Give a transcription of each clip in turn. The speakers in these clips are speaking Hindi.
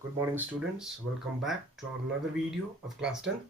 Good morning students, welcome back to our another video of class 10.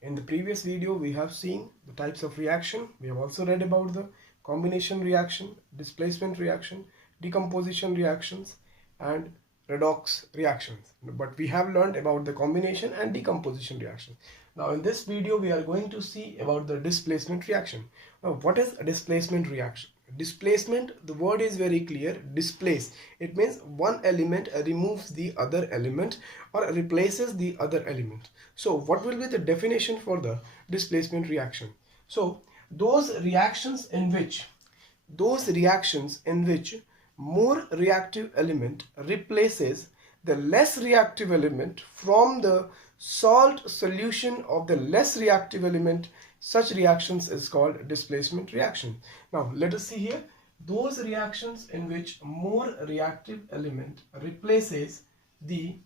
In the previous video we have seen the types of reaction. We have also read about the combination reaction, displacement reaction, decomposition reactions and redox reactions. But we have learned about the combination and decomposition reaction. Now in this video we are going to see about the displacement reaction. Now what is a displacement reaction? Displacement, the word is very clear. Displace, it means one element removes the other element or replaces the other element. So what will be the definition for the displacement reaction? So those reactions in which more reactive element replaces the less reactive element from the salt solution of the less reactive element, such reactions is called displacement reaction. Now let us see here those reactions in which more reactive element replaces the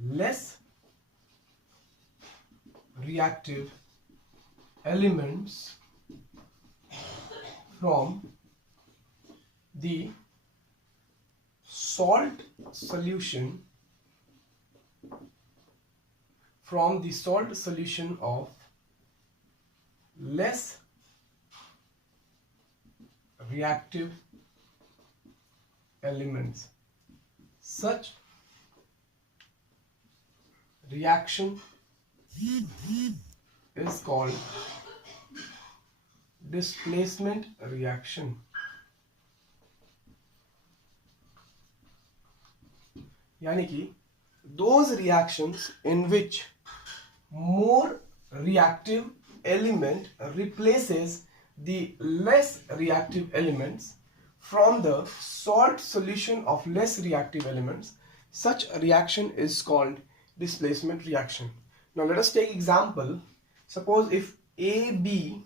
less reactive elements from the salt solution of less reactive elements. Such reaction is called displacement reaction. यानी कि those reactions in which more reactive element replaces the less reactive elements from the salt solution of less reactive elements, such a reaction is called displacement reaction. Now let us take example. Suppose if AB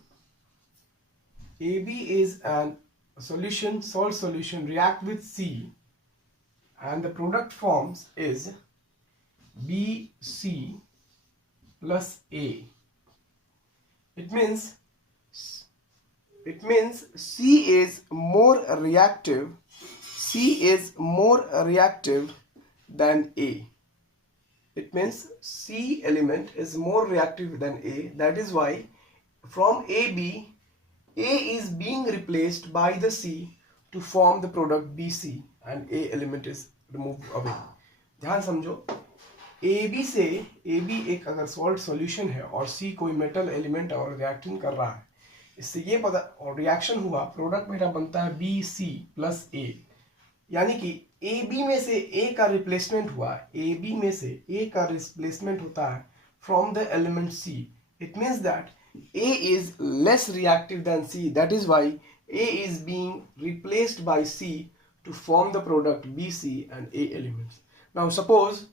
is an salt solution react with C and the product forms is BC plus A. It means C is more reactive than A. It means C element is more reactive than A. That is why from AB, A is being replaced by the C to form the product BC and A element is removed away. ध्यान समझो, AB एक अगर सॉल्ट सॉल्यूशन है और C कोई मेटल एलिमेंट और रिएक्टिंग कर रहा है, इससे ये पता और रिएक्शन हुआ, प्रोडक्ट मेरा बनता है BC प्लस A. यानी कि AB में से A का रिप्लेसमेंट हुआ, AB में से A का रिप्लेसमेंट होता है from the element C. It means that A is less reactive than C. That is why A is being replaced by C to form the product BC and A elements. Now suppose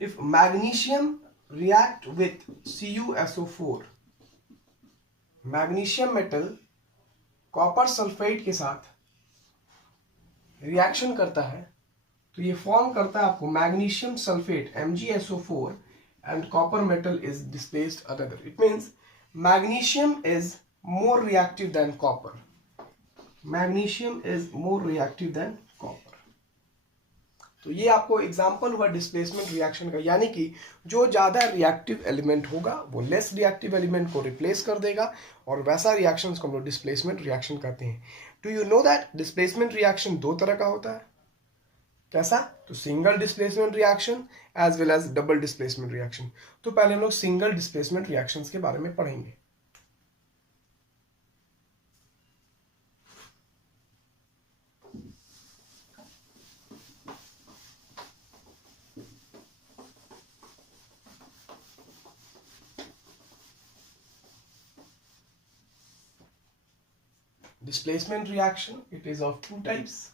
if magnesium react with CuSO4, magnesium metal copper sulphate के साथ रिएक्शन करता है तो ये फॉर्म करता है आपको magnesium sulphate MgSO4 and copper metal is displaced another. It means magnesium is more reactive than copper. Magnesium is more reactive than copper. तो ये आपको एग्जांपल हुआ डिस्प्लेसमेंट रिएक्शन का, यानी कि जो ज़्यादा रिएक्टिव एलिमेंट होगा वो लेस रिएक्टिव एलिमेंट को रिप्लेस कर देगा और वैसा रिएक्शन को हम लोग डिस्प्लेसमेंट रिएक्शन कहते हैं. Do you know that displacement reaction दो तरह का होता है. कैसा? तो single displacement reaction as well as double displacement reaction. तो पहले हम लोग सिंगल डिस्प्लेसमेंट रिएक्शंस के बारे में पढ़ेंगे. Displacement reaction, it is of two types.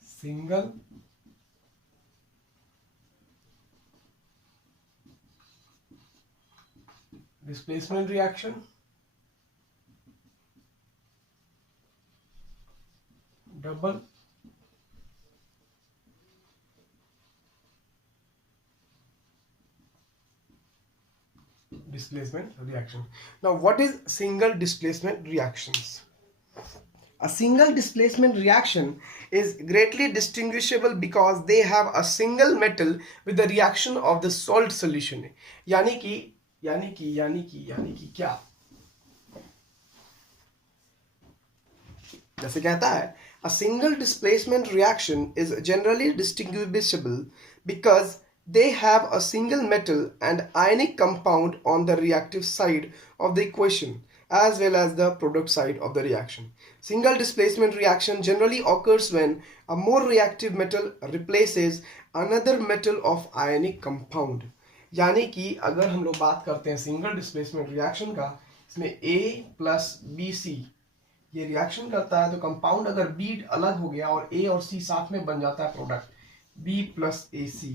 Single displacement reaction, double displacement reaction. Now what is single displacement reactions? A single displacement reaction is greatly distinguishable because they have a single metal with the reaction of the salt solution. यानी कि क्या, जैसे कहता है a single displacement reaction is generally distinguishable because they have a single metal and ionic compound on the reactive side of the equation as well as the product side of the reaction. Single displacement reaction generally occurs when a more reactive metal replaces another metal of ionic compound. यानी कि अगर हम लोग बात करते हैं सिंगल डिस्प्लेसमेंट रिएक्शन का, इसमें A प्लस BC ये रिएक्शन करता है, तो कंपाउंड अगर B अलग हो गया और A और C साथ में बन जाता है प्रोडक्ट B प्लस AC.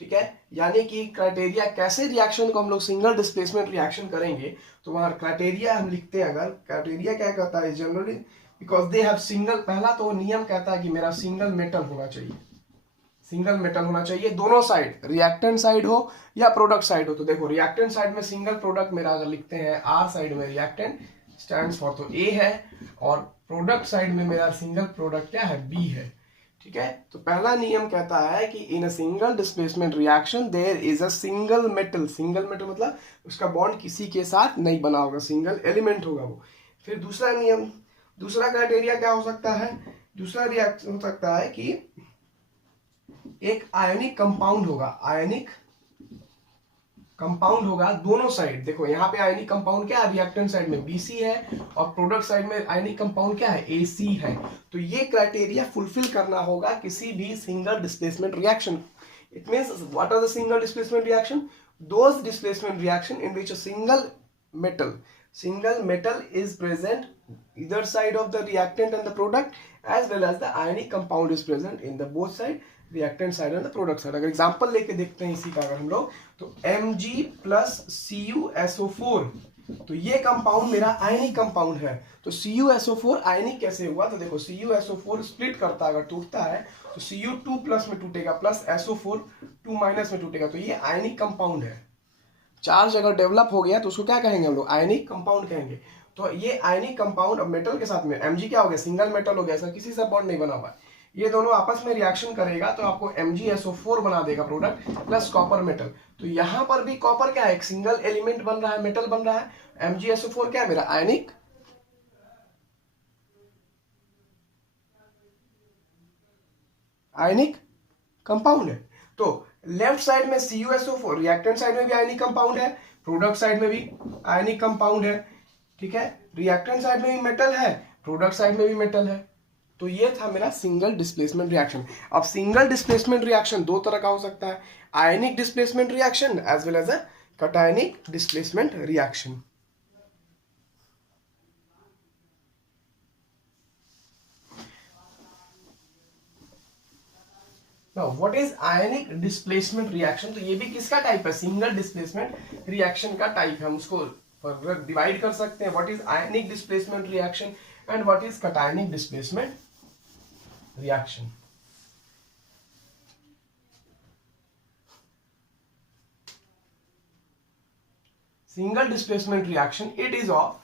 ठीक है, यानी कि क्राइटेरिया कैसे रिएक्शन को हम लोग सिंगल डिस्प्लेसमेंट रिएक्शन करेंगे, तो वहां क्राइटेरिया हम लिखते हैं. अगर क्राइटेरिया क्या कहता है, generally because they have single, पहला तो नियम कहता है कि मेरा सिंगल मेटल होना चाहिए, सिंगल मेटल होना चाहिए दोनों साइड, रिएक्टेंट साइड हो या प्रोडक्ट साइड हो. तो देखो रिएक्टेंट साइड में सिंगल प्रोडक्ट मेरा अगर लिखते हैं आर साइड में रिएक्टेंट स्टैंड्स फॉर तो ए है, और प्रोडक्ट साइड में मेरा सिंगल प्रोडक्ट क्या है, बी है. ठीक है, तो पहला नियम कहता है कि in a single displacement reaction there is a single metal. Single metal मतलब उसका बॉन्ड किसी के साथ नहीं बना होगा, सिंगल एलिमेंट होगा वो. फिर दूसरा नियम, दूसरा क्राइटेरिया क्या हो सकता है, दूसरा रिएक्शन हो सकता है कि एक आयनिक कंपाउंड होगा, आयनिक कंपाउंड होगा दोनों साइड. देखो यहाँ पे आयनिक कंपाउंड क्या है, रिएक्टेंट साइड में BC है और प्रोडक्ट साइड में आयनिक कंपाउंड क्या है, AC है. तो ये क्राइटेरिया फुलफिल करना होगा किसी भी single displacement reaction. It means what are the single displacement reaction, those displacement reaction in which a single metal is present either side of the reactant and the product as well as the ionic compound is present in the both side, reactant side and the product side. अगर एग्जांपल लेके देखते हैं इसी का अगर हम लोग, तो Mg प्लस CuSO4, तो ये कंपाउंड मेरा आयनिक कंपाउंड है. तो CuSO4 आयनिक कैसे हुआ, तो देखो CuSO4 स्प्लिट करता है, अगर टूटता है तो Cu 2 प्लस में टूटेगा प्लस SO4 2 माइनस में टूटेगा. तो ये आयनिक कंपाउंड है. चार्ज अगर डेवलप हो गया तो उसको क्या कहेंगे हम लोग, आयनिक कंपाउंड कहेंगे. तो ये आयनिक कंपाउंड अब मेटल के साथ में, Mg क्या हो गया, सिंगल मेटल हो गया, ऐसा किसी से बॉन्ड नहीं बना हुआ. ये दोनों आपस में रिएक्शन करेगा तो आपको MgSO4 बना देगा प्रोडक्ट प्लस कॉपर मेटल. तो यहां पर भी कॉपर क्या है, एक सिंगल एलिमेंट बन रहा है, मेटल बन रहा है. MgSO4 क्या है मेरा, आयनिक कंपाउंड है. तो लेफ्ट साइड में CuSO4, रिएक्टेंट साइड में भी आयनिक कंपाउंड है, प्रोडक्ट साइड में भी आयनिक कंपाउंड है. ठीक है, रिएक्टेंट साइड में भी मेटल है, प्रोडक्ट साइड में भी मेटल है. तो ये था मेरा सिंगल डिस्प्लेसमेंट रिएक्शन. अब सिंगल डिस्प्लेसमेंट रिएक्शन दो तरह का हो सकता है, ionic displacement reaction as well as a cationic displacement reaction. Now, what is ionic displacement reaction? तो ये भी किसका टाइप है, सिंगल डिस्प्लेसमेंट रिएक्शन का टाइप है. हम उसको फर्दर डिवाइड कर सकते हैं. What is ionic displacement reaction and what is cationic displacement reaction. Single displacement reaction, it is of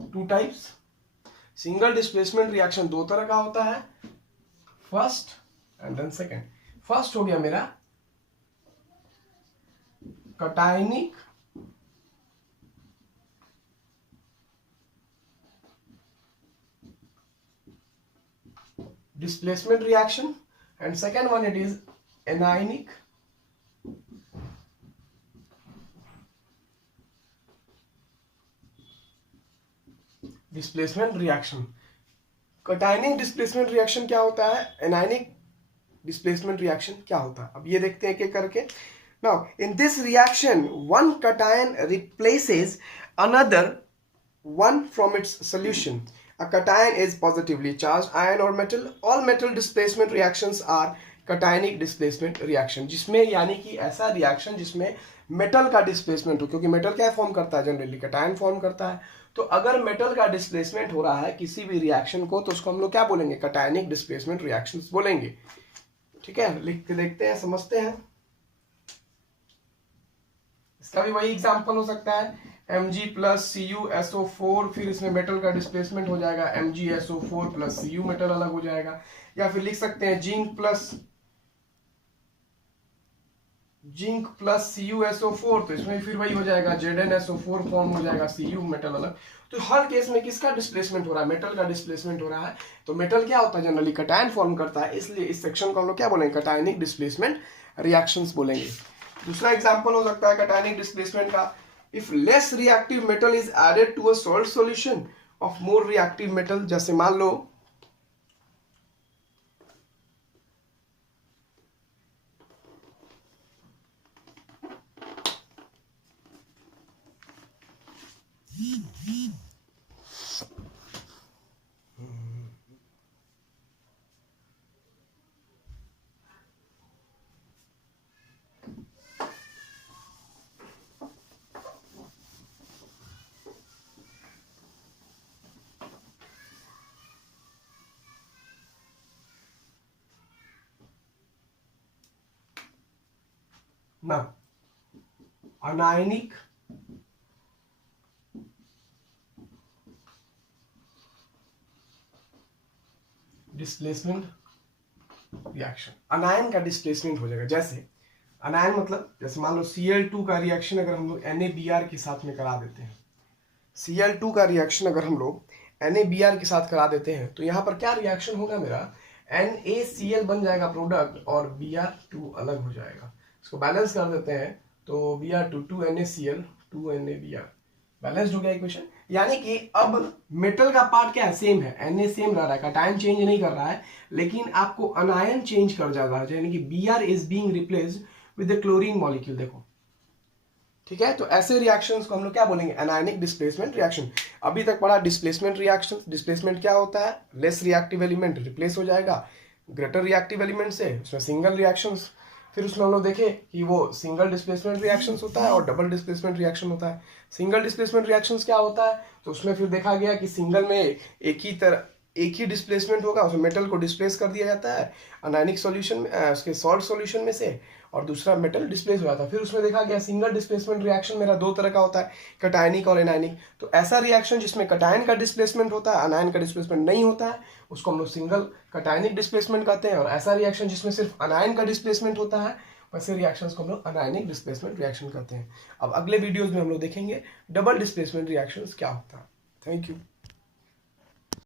two types. Single displacement reaction दो तरह का होता है, first and then second. First हो गया मेरा cationic displacement reaction and second one it is anionic displacement reaction. Cationic displacement reaction क्या होता है, एनायनिक डिस्प्लेसमेंट रिएक्शन क्या होता है, अब ये देखते हैं एक एक करके. Now in this reaction one cation replaces another one from its solution. A cation is positively charged ion or metal. All metal displacement reactions are cationic displacement reaction. जिसमें यानी कि ऐसा रिएक्शन जिसमें मेटल का डिस्प्लेसमेंट हो, क्योंकि मेटल क्या फॉर्म करता है, जनरली कटायन फॉर्म करता है. तो अगर मेटल का डिस्प्लेसमेंट हो रहा है किसी भी रिएक्शन को, तो उसको हम लोग क्या बोलेंगे, कटायनिक डिस्प्लेसमेंट रिएक्शंस बोलेंगे. ठीक है, लिख के देखते हैं, समझते हैं। इसका भी वही एग्जांपल हो सकता है, Mg प्लस CuSO4, फिर इसमें मेटल का डिस्प्लेसमेंट हो जाएगा MgSO4 प्लस Cu, मेटल अलग हो जाएगा। या फिर लिख सकते हैं जिंक प्लस CuSO4, तो इसमें फिर वही हो जाएगा ZnSO4 फॉर्म हो जाएगा, Cu मेटल अलग। तो हर केस में किसका डिस्प्लेसमेंट हो रहा है, मेटल का डिस्प्लेसमेंट हो रहा है। तो मेटल क्या होता है, जनरली कटायन फॉर्म करता है, इसलिए इस सेक्शन को हम लोग क्या बोलेंगे, कटायनिक डिस्प्लेसमेंट रिएक्शंस बोलेंगे। दूसरा एग्जांपल हो सकता है कटायनिक डिस्प्लेसमेंट का, if less reactive metal is added to a salt solution of more reactive metal. जैसे मान लो ना, अनायनिक डिस्प्लेसमेंट रिएक्शन, अनायन का डिस्प्लेसमेंट हो जाएगा। जैसे अनायन मतलब, जैसे मान लो Cl2 का रिएक्शन अगर हम लोग NaBr के साथ में करा देते हैं, Cl2 का रिएक्शन अगर हम लोग NaBr के साथ करा देते हैं, तो यहाँ पर क्या रिएक्शन होगा, मेरा NaCl बन जाएगा प्रोडक्ट और Br2 अलग हो जाएगा। इसको बैलेंस कर देते हैं, तो Br2 2NaCl 2NaBr बैलेंस्ड हो गया इक्वेशन। यानी कि अब मेटल का पार्ट क्या है, सेम है, Na सेम रह रहा है, कटायन चेंज नहीं कर रहा है, लेकिन आपको अनायन चेंज कर जा रहा है, यानी कि Br is being replaced with the chlorine molecule. देखो ठीक है, तो ऐसे रिएक्शंस को हम लोग क्या बोलेंगे, एनायनिक डिस्प्लेसमेंट रिएक्शन। अभी तक पढ़ा डिस्प्लेसमेंट रिएक्शन। डिस्प्लेसमेंट क्या होता है, लेस रिएक्टिव एलिमेंट रिप्लेस हो जाएगा ग्रेटर रिएक्टिव एलिमेंट से, उसमें सिंगल रिएक्शंस। फिर उसमें हम लोग देखे कि वो सिंगल डिस्प्लेसमेंट रिएक्शंस होता है और डबल डिस्प्लेसमेंट रिएक्शन होता है। सिंगल डिस्प्लेसमेंट रिएक्शंस क्या होता है, तो उसमें फिर देखा गया कि सिंगल में एक ही डिस्प्लेसमेंट होगा, उसमें मेटल को डिस्प्लेस कर दिया जाता है अनायनिक सॉल्यूशन में, उसके सॉल्ट सॉल्यूशन में से, और दूसरा मेटल डिस्प्लेस हो जाता है। फिर उसमें देखा गया सिंगल डिस्प्लेसमेंट रिएक्शन मेरा दो तरह का होता है, कटायनिक और एनायनिक। तो ऐसा रिएक्शन जिसमें कटायन का डिस्प्लेसमेंट होता है, अनायन का डिस्प्लेसमेंट नहीं होता है, उसको हम लोग सिंगल कटायनिक डिस्प्लेसमेंट कहते हैं। और ऐसा रिएक्शन जिसमें सिर्फ अनायन का डिस्प्लेसमेंट होता है, वैसे रिएक्शंस को हम लोग अनायनिक डिस्प्लेसमेंट रिएक्शन कहते हैं। अब अगले वीडियोज में हम लोग देखेंगे डबल डिस्प्लेसमेंट रिएक्शंस क्या होता है। Thank you.